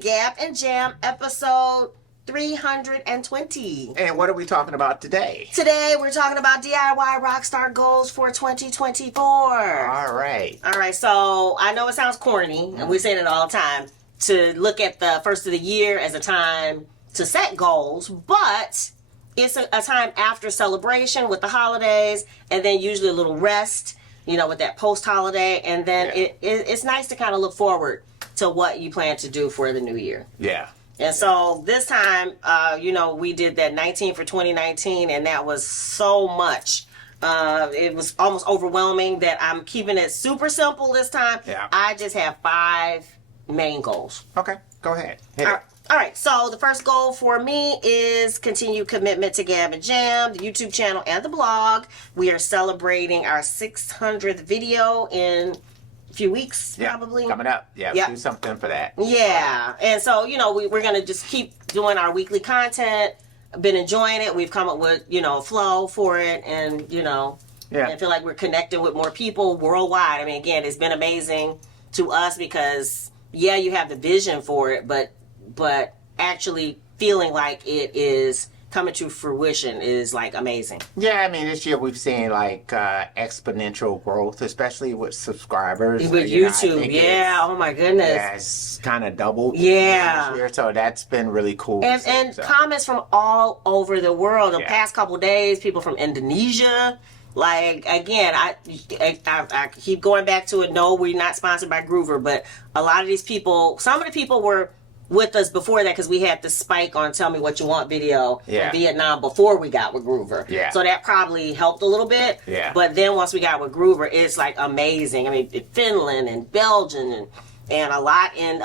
Gab and Jam episode 320. And what are we talking about today? Today we're talking about DIY Rockstar goals for 2024. All right. All right, so I know it sounds corny, and we say it all the time, to look at the first of the year as a time to set goals, but it's a time after celebration with the holidays, and then usually a little rest, you know, with that post-holiday, and then it's nice to kind of look forward to what you plan to do for the new year. Yeah. And so this time, you know, we did that 19 for 2019, and that was so much. It was almost overwhelming that I'm keeping it super simple this time. Yeah. I just have 5 main goals. Okay, go ahead. Hit it. All right, so the first goal for me is continued commitment to Gab and Jam, the YouTube channel and the blog. We are celebrating our 600th video in a few weeks, probably. Coming up. Yeah, Yep. do something for that. Yeah, and so, you know, we're going to just keep doing our weekly content. I've been enjoying it. We've come up with, you know, a flow for it, and, you know, I feel like we're connecting with more people worldwide. I mean, again, it's been amazing to us because, yeah, you have the vision for it, but actually feeling like it is coming to fruition is like amazing. Yeah, I mean, this year we've seen like exponential growth, especially with subscribers. With You know, I YouTube, think oh my goodness. Yeah, it's kind of doubled. Yeah. This year, so that's been really cool. And comments from all over the world. The past couple days, people from Indonesia. Like, again, I keep going back to it. No, we're not sponsored by Groover, but a lot of these people, some of the people were with us before that because we had the spike on Tell Me What You Want video from Vietnam before we got with Groover. Yeah. So that probably helped a little bit. Yeah. But then once we got with Groover, it's like amazing. I mean, Finland and Belgium and a lot in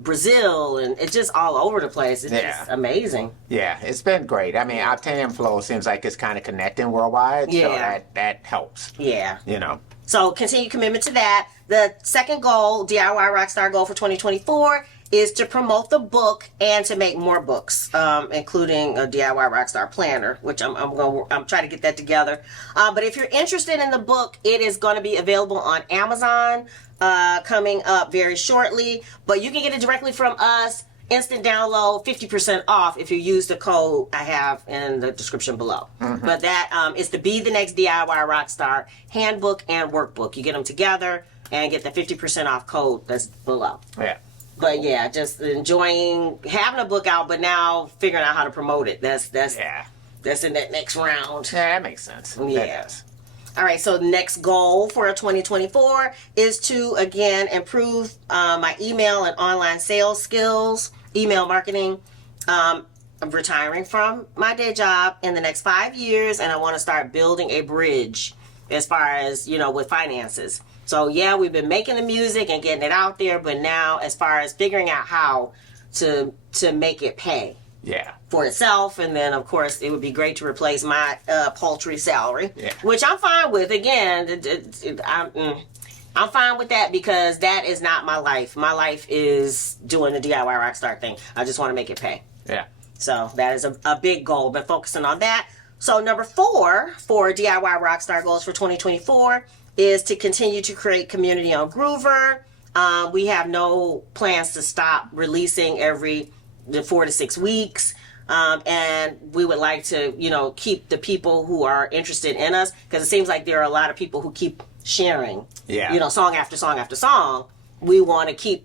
Brazil, and it's just all over the place. It's just amazing. Yeah, it's been great. I mean, Obtanium Flow seems like it's kind of connecting worldwide, so that helps. Yeah. You know. So continue commitment to that. The second goal, DIY Rockstar goal for 2024, is to promote the book and to make more books, including a DIY Rockstar planner, which I'm trying to get that together. But if you're interested in the book, it is going to be available on Amazon coming up very shortly. But you can get it directly from us, instant download, 50% off if you use the code I have in the description below. Mm-hmm. But that is the Be the Next DIY Rockstar handbook and workbook. You get them together and get the 50% off code that's below. Yeah. But yeah, just enjoying having a book out, but now figuring out how to promote it. That's in that next round. Yeah, that makes sense. Yeah. All right, so the next goal for 2024 is to, again, improve my email and online sales skills, email marketing. I'm retiring from my day job in the next 5 years, and I want to start building a bridge as far as, you know, with finances. So, yeah, we've been making the music and getting it out there, but now as far as figuring out how to make it pay for itself, and then, of course, it would be great to replace my paltry salary, which I'm fine with. Again, I'm fine with that because that is not my life. My life is doing the DIY Rockstar thing. I just want to make it pay. Yeah. So that is a big goal. Been focusing on that. So number 4 for DIY Rockstar goals for 2024 is to continue to create community on Groover. We have no plans to stop releasing every 4 to 6 weeks. And we would like to, you know, keep the people who are interested in us, because it seems like there are a lot of people who keep sharing, you know, song after song after song. We want to keep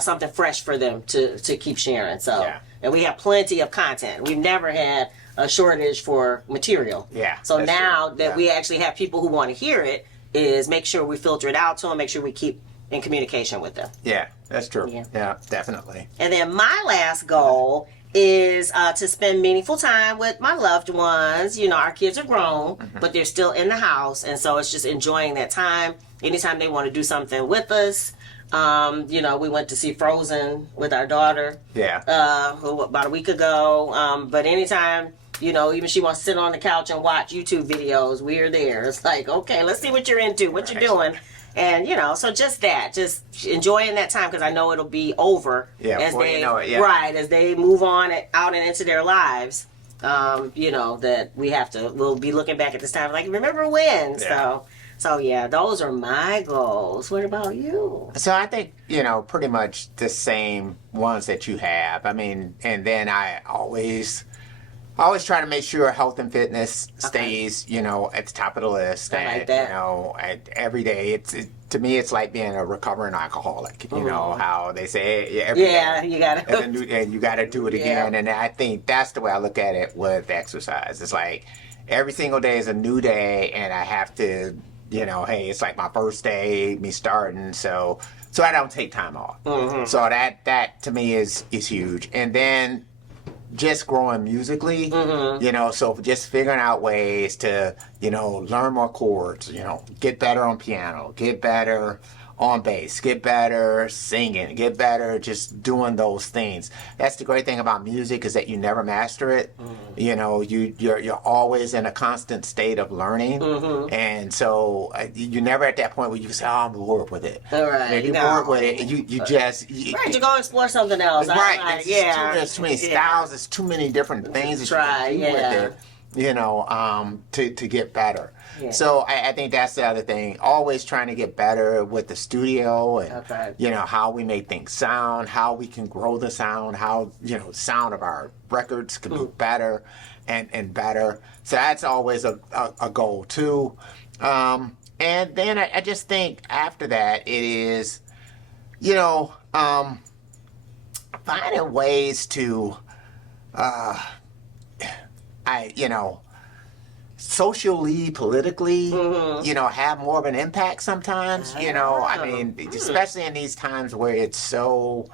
something fresh for them to keep sharing. So, and we have plenty of content. We've never had a shortage for material. So now that we actually have people who want to hear it, is make sure we filter it out to them, make sure we keep in communication with them. Yeah, that's true. Yeah, definitely. And then my last goal is to spend meaningful time with my loved ones. You know, our kids are grown, but they're still in the house, and so it's just enjoying that time. Anytime they want to do something with us, you know, we went to see Frozen with our daughter about a week ago, but anytime, you know, even she wants to sit on the couch and watch YouTube videos, we're there. It's like, okay, let's see what you're into, what you're doing. And, you know, so just enjoying that time, because I know it'll be over as they, you know it, as they move on out and into their lives. You know, that we'll be looking back at this time like, remember when? So yeah, those are my goals. What about you? So I think, you know, pretty much the same ones that you have. I mean, and then I always try to make sure health and fitness stays, you know, at the top of the list. I like that. You know, every day, to me, it's like being a recovering alcoholic. You know how they say every day, You gotta. and you got to do it again. And I think that's the way I look at it with exercise. It's like every single day is a new day, and I have to, you know, hey, it's like my first day, me starting, so I don't take time off. So that to me is huge. And then just growing musically, you know, so just figuring out ways to, you know, learn more chords, you know, get better on piano, get better on bass, get better singing, get better just doing those things. That's the great thing about music, is that you never master it. You know, you're always in a constant state of learning, and so you're never at that point where you can say, "Oh, I'm bored with it." All right, if you're bored with it, you just right to go explore something else. Right, there's too many styles. There's too many different things that you can do with it. You know, to get better. Yeah. So I think that's the other thing. Always trying to get better with the studio and, you know, how we make things sound, how we can grow the sound, how, you know, the sound of our records can be better and better. So that's always a goal too. And then I just think after that it is, you know, finding ways to, you know, socially, politically, you know, have more of an impact sometimes. You know, I mean, especially in these times where it's so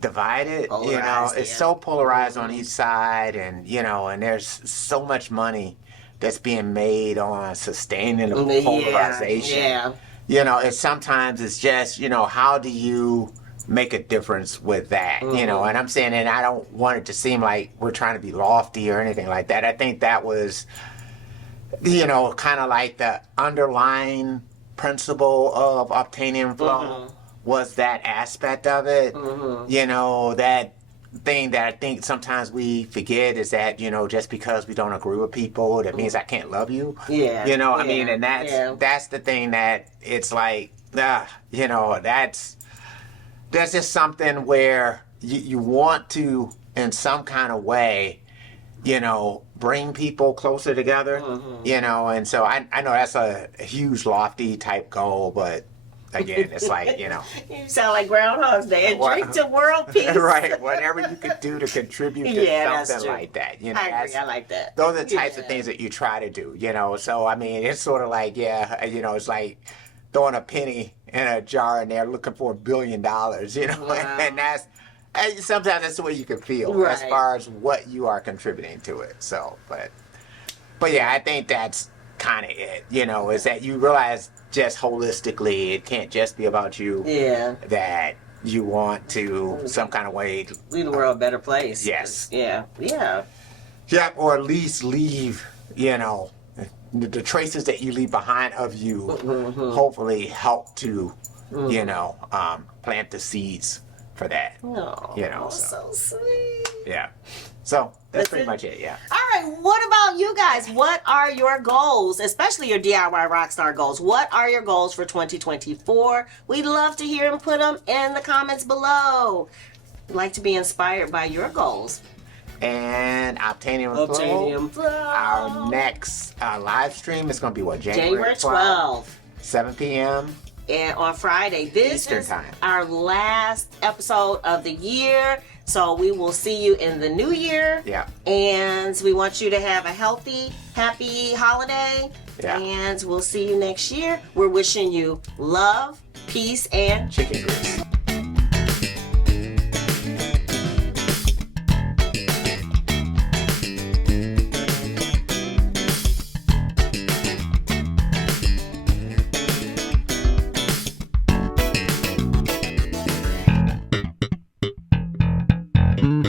divided, polarized, you know, it's so polarized on each side, and, you know, and there's so much money that's being made on sustaining the polarization. You know, sometimes it's just, you know, how do you make a difference with that, you know? And I'm saying, and I don't want it to seem like we're trying to be lofty or anything like that. I think that was, you know, kind of like the underlying principle of Obtanium Flow was that aspect of it. You know, that thing that I think sometimes we forget is that, you know, just because we don't agree with people, that means I can't love you. You know, I mean, and that's the thing that it's like, you know, that's just something where you want to, in some kind of way, you know, bring people closer together, you know, and so I know that's a huge lofty type goal, but again, it's like, you know. You sound like Groundhog's Day. Drink to world peace. Right, whatever you could do to contribute to something like that. You know, I agree, I like that. Those are the types of things that you try to do, you know, so I mean, it's sort of like, you know, it's like throwing a penny in a jar and they're looking for $1 billion, you know, and sometimes that's the way you can feel as far as what you are contributing to it. So, but yeah, I think that's kind of it, you know, is that you realize just holistically, it can't just be about you. That you want to some kind of way leave the world a better place. Yes. Yeah, or at least leave, you know, the traces that you leave behind of you hopefully help to, you know, plant the seeds for that. You know, so sweet. Yeah. So that's pretty much it. Yeah. All right. What about you guys? What are your goals, especially your DIY Rockstar goals? What are your goals for 2024? We'd love to hear and put them in the comments below. We'd like to be inspired by your goals. And Obtanium Flow. Our next live stream is going to be what? January 12th. 7 p.m. And on Friday. This Eastern is time. Our last episode of the year. So we will see you in the new year. Yeah. And we want you to have a healthy, happy holiday. Yeah. And we'll see you next year. We're wishing you love, peace, and chicken grease.